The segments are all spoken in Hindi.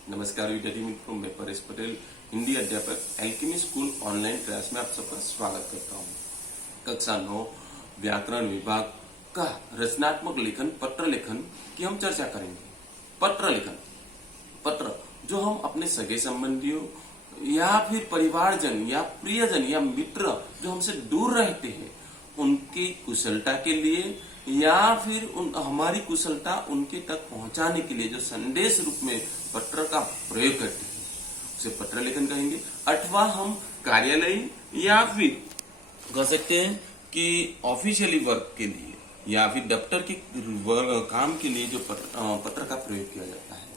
नमस्कार विद्यार्थी मित्रों, मैं परेश पटेल हिंदी अध्यापक एल्केमी स्कूल ऑनलाइन क्लास में आप सबका स्वागत करता हूँ। कक्षा 9 व्याकरण विभाग का रचनात्मक लेखन पत्र लेखन की हम चर्चा करेंगे। पत्र लेखन, पत्र जो हम अपने सगे संबंधियों या फिर परिवारजन या प्रियजन या मित्र जो हमसे दूर रहते हैं उनकी कुशलता के लिए या फिर हमारी कुशलता उनके तक पहुंचाने के लिए जो संदेश रूप में पत्र का प्रयोग करते हैं उसे पत्र लेखन कहेंगे। अथवा हम कार्यालय या फिर कह सकते हैं कि ऑफिशियली वर्क के लिए या फिर दफ्तर के काम के लिए जो पत्र का प्रयोग किया जाता है।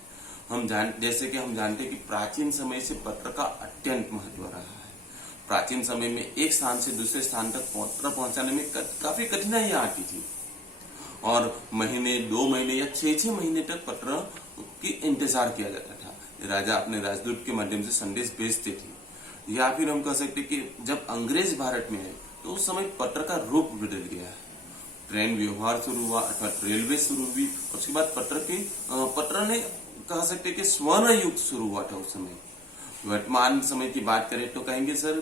जैसे कि हम जानते हैं कि प्राचीन समय से पत्र का अत्यंत महत्व रहा है। प्राचीन समय में एक स्थान से दूसरे स्थान तक पत्र पहुंचाने में काफी कठिनाइयां आती थी और महीने 2 महीने या 6 महीने तक पत्र की इंतजार किया जाता था। राजा अपने राजदूत के माध्यम से संदेश भेजते थे। या फिर हम कह सकते कि जब अंग्रेज भारत में आए तो उस समय पत्र का रूप बदल गया है। ट्रेन व्यवहार शुरू हुआ अथवा रेलवे शुरू हुई, उसके बाद पत्र ने कह सकते कि स्वर्ण युग शुरू हुआ था उस समय। वर्तमान समय की बात करें तो कहेंगे सर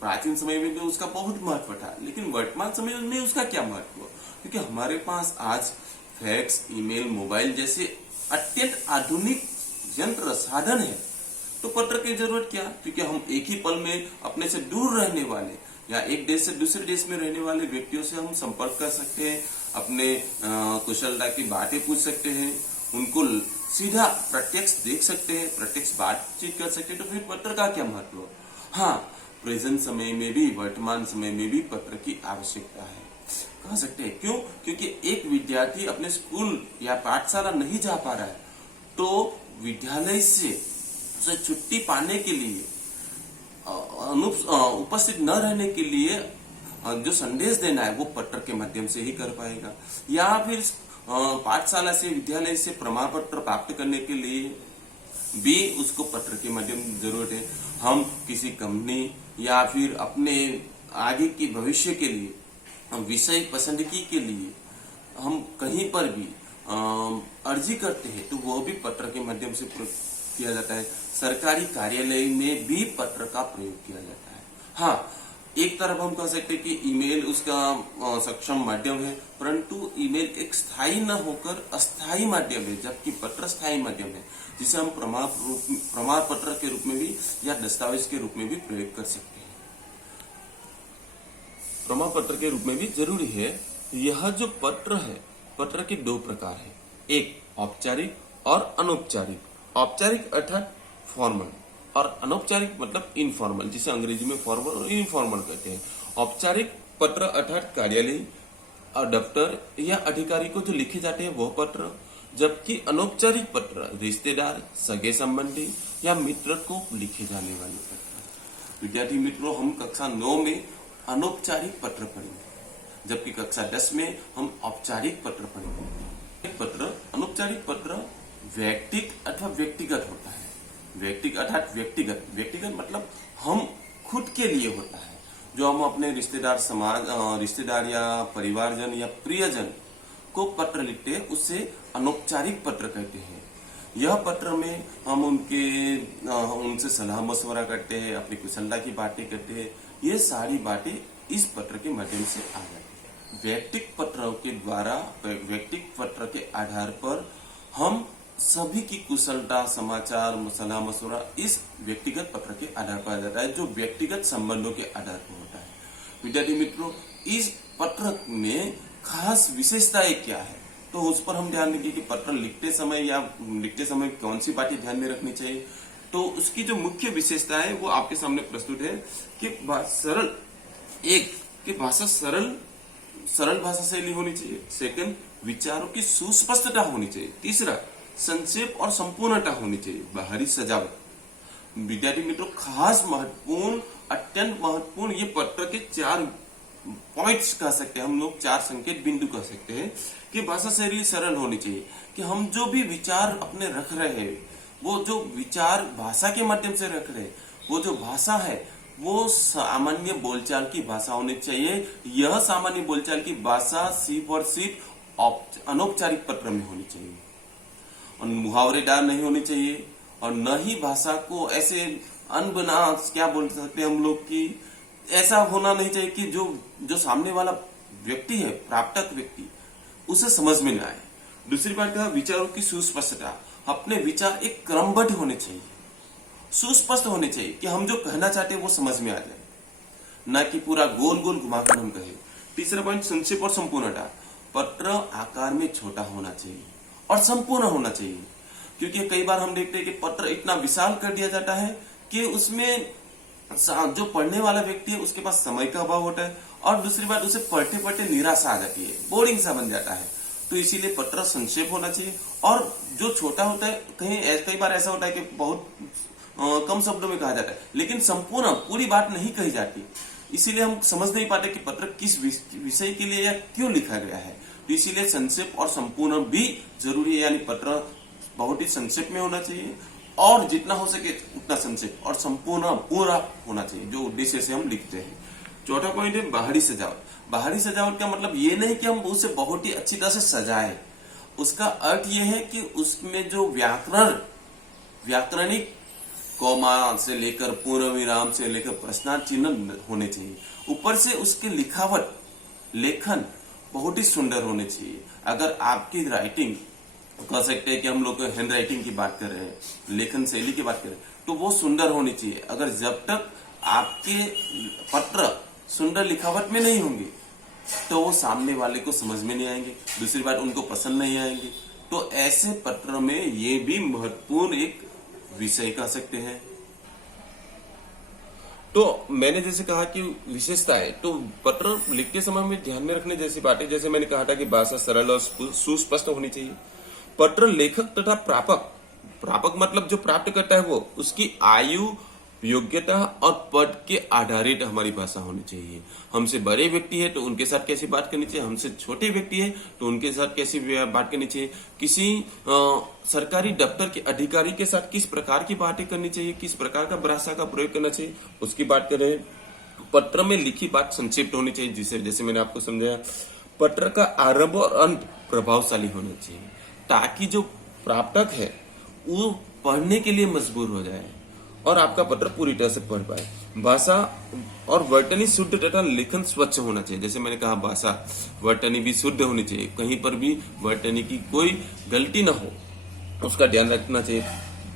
प्राचीन समय में तो उसका बहुत महत्व था, लेकिन वर्तमान समय में उसका क्या महत्व, क्योंकि हमारे पास आज फैक्स, ईमेल, मोबाइल जैसे अत्यंत आधुनिक यंत्र साधन है। तो पत्र की जरूरत क्या, क्योंकि हम एक ही पल में अपने से दूर रहने वाले या एक देश से दूसरे देश में रहने वाले व्यक्तियों से हम संपर्क कर सकते हैं, अपने कुशलता की बातें पूछ सकते हैं, उनको सीधा प्रत्यक्ष देख सकते हैं, प्रत्यक्ष बातचीत कर सकते हैं। तो फिर पत्र का क्या महत्व। हाँ, प्रेजेंट समय में भी, वर्तमान समय में भी पत्र की आवश्यकता है, कह सकते हैं। क्यों? क्योंकि एक विद्यार्थी अपने स्कूल या पाठशाला नहीं जा पा रहा है तो विद्यालय से छुट्टी पाने के लिए, उपस्थित न रहने के लिए जो संदेश देना है वो पत्र के माध्यम से ही कर पाएगा। या फिर पाठशाला से, विद्यालय से प्रमाण पत्र प्राप्त करने के लिए भी उसको पत्र के माध्यम जरूरत है। हम किसी कंपनी या फिर अपने आगे के भविष्य के लिए, विषय पसंदगी के लिए हम कहीं पर भी अर्जी करते हैं तो वो भी पत्र के माध्यम से किया जाता है। सरकारी कार्यालय में भी पत्र का प्रयोग किया जाता है। हाँ, एक तरफ हम कह सकते हैं कि ईमेल उसका सक्षम माध्यम है, परंतु ईमेल एक स्थायी न होकर अस्थायी माध्यम है, जबकि पत्र स्थायी माध्यम है जिसे हम प्रमाण पत्र के रूप में भी या दस्तावेज के रूप में भी प्रयोग कर सकते हैं। प्रमाण पत्र के रूप में भी जरूरी है। यह जो पत्र है, पत्र के 2 प्रकार है, एक औपचारिक और अनौपचारिक। औपचारिक अर्थात फॉर्मल और अनौपचारिक मतलब इनफॉर्मल, जिसे अंग्रेजी में फॉर्मल और इनफॉर्मल कहते हैं। औपचारिक पत्र अर्थात कार्यालय और दफ्तर या अधिकारी को जो लिखे जाते हैं वो पत्र, जबकि अनौपचारिक पत्र रिश्तेदार, सगे संबंधी या मित्र को लिखे जाने वाले पत्र। विद्यार्थी मित्रों, हम कक्षा 9 में अनौपचारिक पत्र पढ़ेंगे, जबकि कक्षा 10 में हम औपचारिक पत्र पढ़ेंगे। अनौपचारिक पत्र व्यक्तिगत अथवा व्यक्तिगत होता है। व्यक्तिगत अर्थात व्यक्तिगत मतलब हम खुद के लिए होता है, जो हम अपने रिश्तेदार या परिवारजन या प्रियजन को पत्र लिखते हैं उससे अनौपचारिक पत्र कहते हैं। यह पत्र में हम उनसे सलाह मशवरा करते हैं, अपनी कुशलता की बातें करते हैं। ये सारी बातें इस पत्र के माध्यम से आ जाती है। व्यक्तिगत पत्र के आधार पर हम सभी की कुशलता, समाचार, सलाह मशवरा इस व्यक्तिगत पत्र के आधार पर आ जाता है, जो व्यक्तिगत संबंधों के आधार पर होता है। विद्यार्थी मित्रों, इस पत्र में खास विशेषताएं क्या है तो उस पर हम ध्यान देंगे कि पत्र लिखते समय कौन सी बातें ध्यान में रखनी चाहिए। तो उसकी जो मुख्य विशेषता है वो आपके सामने प्रस्तुत है कि भाषा सरल भाषा शैली होनी चाहिए। सेकंड, विचारों की सुस्पष्टता होनी चाहिए। तीसरा, संक्षेप और संपूर्णता होनी चाहिए। बाहरी सजावट, विद्यार्थी मित्रों खास महत्वपूर्ण, अत्यंत महत्वपूर्ण ये पत्र के 4 पॉइंट्स कह सकते हैं हम लोग, 4 संकेत बिंदु कह सकते हैं कि भाषा शैली सरल होनी चाहिए। कि हम जो भी विचार अपने रख रहे हैं, वो जो विचार भाषा के माध्यम से रख रहे हैं, वो जो भाषा है वो सामान्य बोलचाल की भाषा होनी चाहिए। यह सामान्य बोलचाल की भाषा सिर्फ और सिर्फ अनौपचारिक पत्र में होनी चाहिए और मुहावरेदार नहीं होनी चाहिए और न ही भाषा को ऐसे अनबना, क्या बोल सकते हैं हम लोग की, ऐसा होना नहीं चाहिए कि जो सामने वाला व्यक्ति है, प्राप्तक व्यक्ति, उसे समझ में न आए। दूसरी बात है विचारों की सुस्पष्टता। अपने विचार एक क्रमबद्ध होने चाहिए, सुस्पष्ट होने चाहिए कि हम जो कहना चाहते हैं वो समझ में आ जाए, ना कि पूरा गोल गोल घुमाकर हम कहें। तीसरा पॉइंट संक्षेप और संपूर्णता। पत्र आकार में छोटा होना चाहिए और संपूर्ण होना चाहिए, क्योंकि कई बार हम देखते हैं कि पत्र इतना विशाल कर दिया जाता है कि उसमें जो पढ़ने वाला व्यक्ति है उसके पास समय का अभाव होता है, और दूसरी बात उसे पढ़ते पढ़ते निराशा आ जाती है, बोरिंग सा बन जाता है। तो इसीलिए पत्र संक्षेप होना चाहिए, और जो छोटा होता है कई बार ऐसा होता है कि बहुत कम शब्दों में कहा जाता है, लेकिन संपूर्ण पूरी बात नहीं कही जाती, इसीलिए हम समझ नहीं पाते कि पत्र किस विषय के लिए या क्यों लिखा गया है। तो इसीलिए संक्षेप और संपूर्ण भी जरूरी है, यानी पत्र बहुत ही संक्षेप में होना चाहिए और जितना हो सके उतना संक्षेप, और संपूर्ण पूरा होना चाहिए जो उद्देश्य से हम लिखते हैं। चौथा पॉइंट है बाहरी सजावट। बाहरी सजावट का मतलब ये नहीं कि हम उसे बहुत ही अच्छी तरह से सजाएं, उसका अर्थ ये है कि उसमें जो व्याकरणिक कॉमा से लेकर पूर्ण विराम से लेकर प्रश्नार्थ चिन्ह होने चाहिए। ऊपर से उसकी लेखन बहुत ही सुंदर होने चाहिए। अगर आपकी राइटिंग, कह सकते हैं कि हम लोग हैंड राइटिंग की बात कर रहे हैं, लेखन शैली की बात कर रहे हैं, तो वो सुंदर होनी चाहिए। अगर जब तक आपके पत्र सुंदर लिखावट में नहीं होंगे तो वो सामने वाले को समझ में नहीं आएंगे, दूसरी बात उनको पसंद नहीं आएंगे। तो ऐसे पत्र में ये भी महत्वपूर्ण एक विषय कह सकते हैं। तो मैंने जैसे कहा कि विशेषता है, तो पत्र लिखते समय में ध्यान में रखने जैसी बातें, जैसे मैंने कहा था कि भाषा सरल और सुस्पष्ट होनी चाहिए। पत्र लेखक तथा प्रापक मतलब जो प्राप्त करता है वो, उसकी आयु, योग्यता और पद के आधारित हमारी भाषा होनी चाहिए। हमसे बड़े व्यक्ति है तो उनके साथ कैसी बात करनी चाहिए, हमसे छोटे व्यक्ति है तो उनके साथ कैसी बात करनी चाहिए, किसी सरकारी दफ्तर के अधिकारी के साथ किस प्रकार की बातें करनी चाहिए, किस प्रकार का भाषा का प्रयोग करना चाहिए, उसकी बात करें। पत्र में लिखी बात संक्षिप्त होनी चाहिए, जैसे मैंने आपको समझाया। पत्र का आरंभ और अंत प्रभावशाली होना चाहिए, ताकि जो प्रापक है वो पढ़ने के लिए मजबूर हो जाए और आपका पत्र पूरी तरह से पढ़ पाए। भाषा और वर्तनी शुद्ध तथा लेखन स्वच्छ होना चाहिए। जैसे मैंने कहा भाषा वर्तनी भी शुद्ध होनी चाहिए, कहीं पर भी वर्तनी की कोई गलती ना हो, उसका ध्यान रखना चाहिए।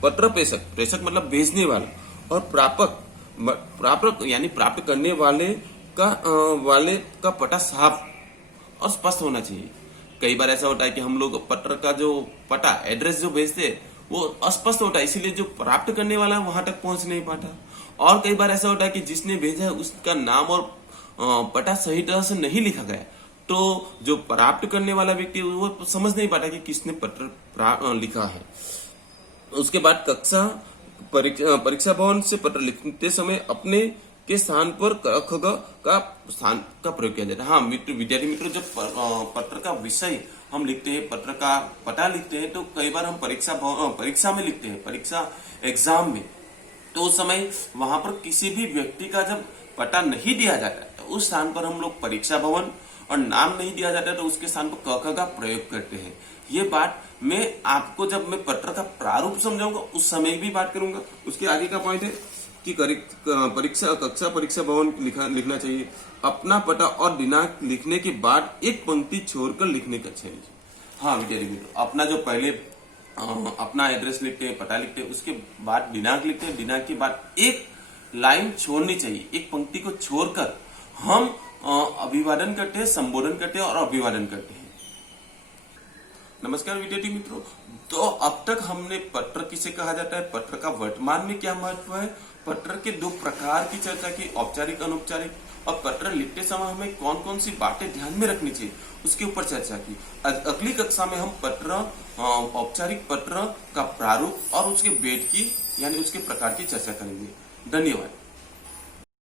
पत्र प्रेषक मतलब भेजने वाला, और प्रापक यानी प्राप्त करने वाले का पता साफ और स्पष्ट होना चाहिए। कई बार ऐसा होता है कि हम लोग पत्र का जो पता, एड्रेस जो भेजते हैं वो अस्पष्ट होता है, इसीलिए जो प्राप्त करने वाला है वहां तक पहुंच नहीं पाता। और कई बार ऐसा होता है कि जिसने भेजा है उसका नाम और पता सही तरह से नहीं लिखा गया, तो जो प्राप्त करने वाला व्यक्ति वो समझ नहीं पाता कि किसने पत्र लिखा है। उसके बाद परीक्षा भवन से पत्र लिखते समय अपने के स्थान पर का प्रयोग किया जाता है। हाँ विद्यार्थी मित्रों, जब पत्र का विषय हम लिखते हैं, पत्र का पता लिखते हैं, तो कई बार हम परीक्षा में लिखते हैं, परीक्षा एग्जाम में, तो उस समय वहां पर किसी भी व्यक्ति का जब पता नहीं दिया जाता तो उस स्थान पर हम लोग परीक्षा भवन, और नाम नहीं दिया जाता तो उसके स्थान पर क का प्रयोग करते हैं। ये बात मैं आपको जब मैं पत्र का प्रारूप समझाऊंगा उस समय भी बात करूंगा। उसके आगे का पॉइंट है कि कक्षा परीक्षा भवन लिखना चाहिए। अपना पता और दिनांक लिखने के बाद एक पंक्ति छोड़कर लिखने का चाहिए। हाँ विद्यार्थी मित्रों, अपना जो पहले अपना एड्रेस लिखते हैं, पता लिखते हैं, उसके बाद दिनांक लिखते हैं, दिनांक के बाद एक लाइन छोड़नी चाहिए, एक पंक्ति को छोड़कर हम अभिवादन करते हैं, संबोधन करते हैं और अभिवादन करते हैं। नमस्कार विद्यार्थी मित्रों, तो अब तक हमने पत्र किसे कहा जाता है, पत्र का वर्तमान में क्या महत्व है, पत्र के दो प्रकार की चर्चा की, औपचारिक अनौपचारिक, और पत्र लिखते समय हमें कौन कौन सी बातें ध्यान में रखनी चाहिए उसके ऊपर चर्चा की। अगली कक्षा में हम औपचारिक पत्र का प्रारूप और उसके भेद की यानी उसके प्रकार की चर्चा करेंगे। धन्यवाद।